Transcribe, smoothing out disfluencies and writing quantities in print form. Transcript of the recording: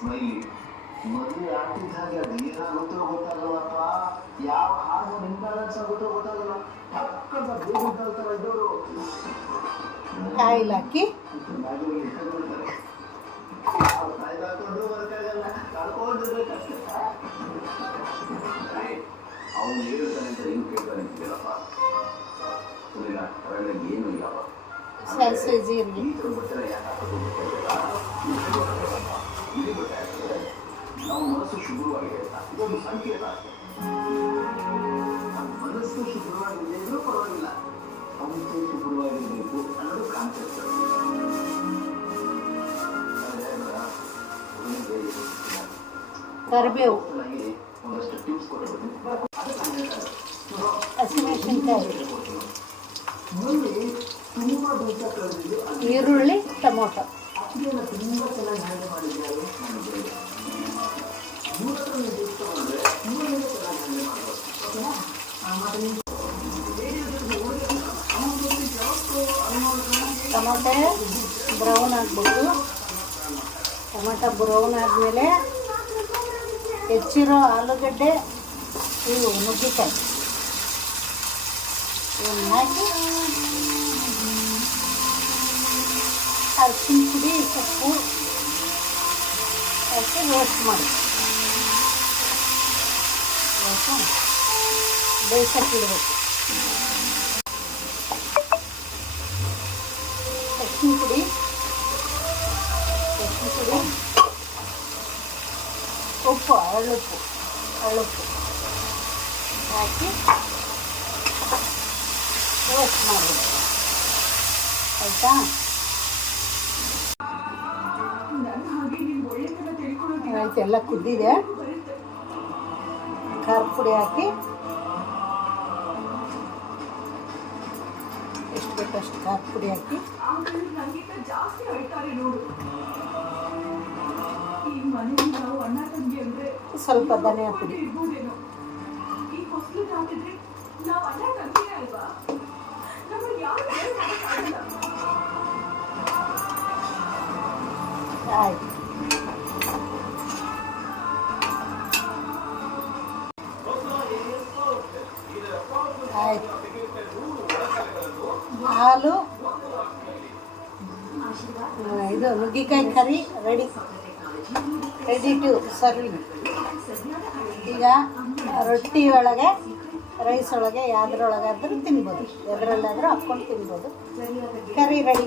Smiley ಮದುವೆ ಆಗ್ತಿದ್ದಾಗ ಅದೇನಾಗುತ್ತೋ ಗೊತ್ತಾಗಲ್ಲಪ್ಪ. ಯಾವ hormone imbalance ಆಗುತ್ತೋ ಗೊತ್ತಾಗಲ್ಲ. ಪಕ್ಕದ ಬೇರೆ ತರ ಇದ್ದವರು ಆಯಿಲ್ ಹಾಕಿ ಹಾಕೊಂಡು ಬರಕ್ಕಾಗಲ್ಲ, ಕಳ್ಕೊಂಡಿರ್ಬೇಕಷ್ಟೇ. ಅವನು ಹೇಳ್ತಾನೆ ಅಂತ ಹೆಂಗ್ ಕೇಳ್ತಾನೆ ಅಂತೀರಪ್ಪ. ಅವೆಲ್ಲ ಏನು ಇಲ್ಲಪ್ಪ. ನಾವು ಮನಸ್ಸು ಶುಭ್ರವಾಗಿದೆ, ಇದೊಂದು ಸಂಕೇತ. ಮನಸ್ಸು ಶುಭ್ರವಾಗಿದೆ ಇದ್ರೂ ಪರವಾಗಿಲ್ಲ, ಮನಸ್ಸು ಶುಭ್ರವಾಗಿರ್ಬೇಕು ಅನ್ನೋದು ಕಾನ್ಸೆಪ್ಟ್. ಕರಿಬೇವು, ಒಂದಷ್ಟು ಟಿಪ್ಸ್ ಕೊಡ್ಬೋದು. ಹಸಿಮೆಣಸಿನ್ಕಾಯಿ, ತುಂಬಾ ದಿವಸ ಕಳೆದಿದ್ದು ಈರುಳ್ಳಿ, ಟೊಮೊಟೊ. ಅಕ್ಕಿಯನ್ನು ತುಂಬಾ ಚೆನ್ನಾಗಿ ಹ್ಯಾಂಡಲ್ ಮಾಡಿದ್ದಾರೆ. ಟೊಮೊಟೊ ಬ್ರೌನ್ ಆಗ್ಬೋದು. ಟೊಮೊಟೊ ಬ್ರೌನ್ ಆದಮೇಲೆ ಹೆಚ್ಚಿರೋ ಆಲೂಗಡ್ಡೆ, ಇವು ನುಗ್ಗಿಕಾಯಿ ಇವನ್ನ ಹಾಕಿ ಅರಿಶಿನ ಪುಡಿ, ಸೊಪ್ಪು ಹಾಕಿ ರೋಸ್ಟ್ ಮಾಡಿ ಬೇಯಿಸಕ್ಕಿಡಬೇಕು. ಅರಿಶಿನ ಪುಡಿ, ಉಪ್ಪು, ಹಳ್ಳುಪ್ಪು ಹಾಕಿ ರೋಸ್ಟ್ ಮಾಡಬೇಕು. ಆಯಿತಾ? ಆಯ್ತು, ಎಲ್ಲ ಕುದ್ದಿದೆ. ಖಾರ ಪುಡಿ ಹಾಕಿ ಎಷ್ಟು ಬೇಕಷ್ಟು ಖಾರ ಪುಡಿ ಹಾಕಿ ಸ್ವಲ್ಪ ಧನಿಯಾ ಪುಡಿ, ಆಯ್ತು. ಆಯ್ತು, ಹಾಲು, ಇದು ನುಗ್ಗಿಕಾಯಿ ಕರಿ ರೆಡಿ ಟು ಸರ್ವಿಂಗ್. ಈಗ ರೊಟ್ಟಿ ಒಳಗೆ, ರೈಸ್ ಒಳಗೆ, ಯಾವುದ್ರೊಳಗಾದ್ರೂ ತಿನ್ಬೋದು, ಎದರಲ್ಲಾದರೂ ಹಾಕ್ಕೊಂಡು ತಿನ್ಬೋದು. ಕರಿ ರೆಡಿ.